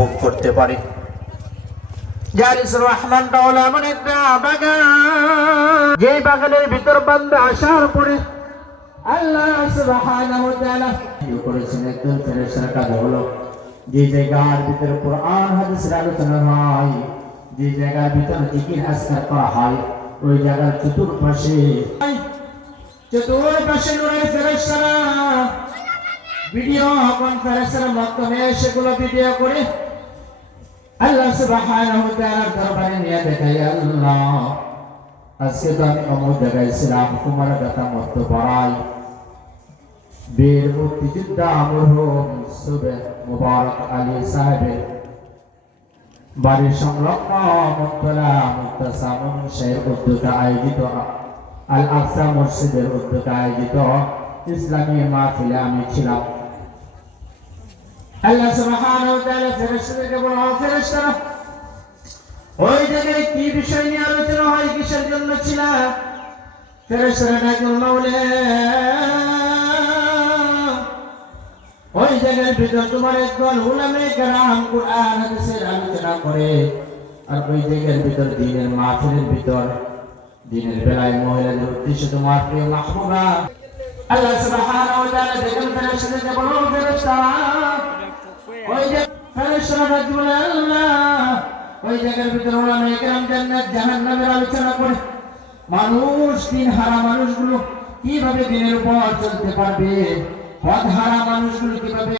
ভোগ করতে পারে। জালিসুর রহমানটা হলো এমন একটা বাগান, যে বাগানের ভিতর বান্দা আসার পরে আল্লাহ সুবহানাহু ওয়া তাআলা করেছেন একজন ফেরেশতার কাজ হলো যে জায়গার ভিতরে কোরআন হাদিসের আলোচনা হয়, যে জায়গার ভিতরে জিকির আজকার করা হয়, ওই জায়গার চতুর্পাশে নূরের ফেরেশতারা ভিডিও কনফারেন্সের মাধ্যমে সেগুলো ভিডিও করে আল্লাহ সুবহানাহু ওয়া তাআলার দরবারে নিয়ে দেখায়, আল্লাহ আজকে তো আমি অমুক জায়গায় ছিলাম, তোমার কথা মতো পড়াই বীর মুক্তিযোদ্ধা মরহুম সুবেহ মুবারক আলী সাহেবের বাড়ির সংলগ্ন মুক্তলা মুক্তাসামুন শেখ উদ্যোগে আয়োজিত আল আকসা মসজিদের উদ্যোগে আয়োজিত ইসলামী মাহফিলে আমি ছিলাম। আল্লাহ সুবহানাহু ওয়া তাআলা ফেরেশতাদেরকে বলা, ফেরেশতারা ওই জায়গায় কি বিষয় নিয়ে আলোচনা হয়, কিসের জন্য ছিল? ফেরেশতারা ডাকল, মাওলা ওই জায়গার ভিতর তোমার একদল উলামায়ে কেরাম কুরআন হাদিসের আলোচনা করে, আর ওই জায়গার ভিতর দ্বীনের মাহফিলের ভিতর দ্বীনের বেলায় মহিলাদের উদ্দেশ্যে তোমার প্রিয় মাহবুবা। আল্লাহ সুবহানাহু ওয়া তাআলা দেখেন ফেরেশতাদেরকে বলো, ফেরেশতারা ওই যে ফেরেশতারা বলে, আল্লাহ ওই জায়গার ভিতর উলামায়ে কেরাম জান্নাত জাহান্নামের আলোচনা করে, মানুষ দিন হারা মানুষগুলো কিভাবে দিনের উপর চলতে পারবে, পথ হারা মানুষগুলো কিভাবে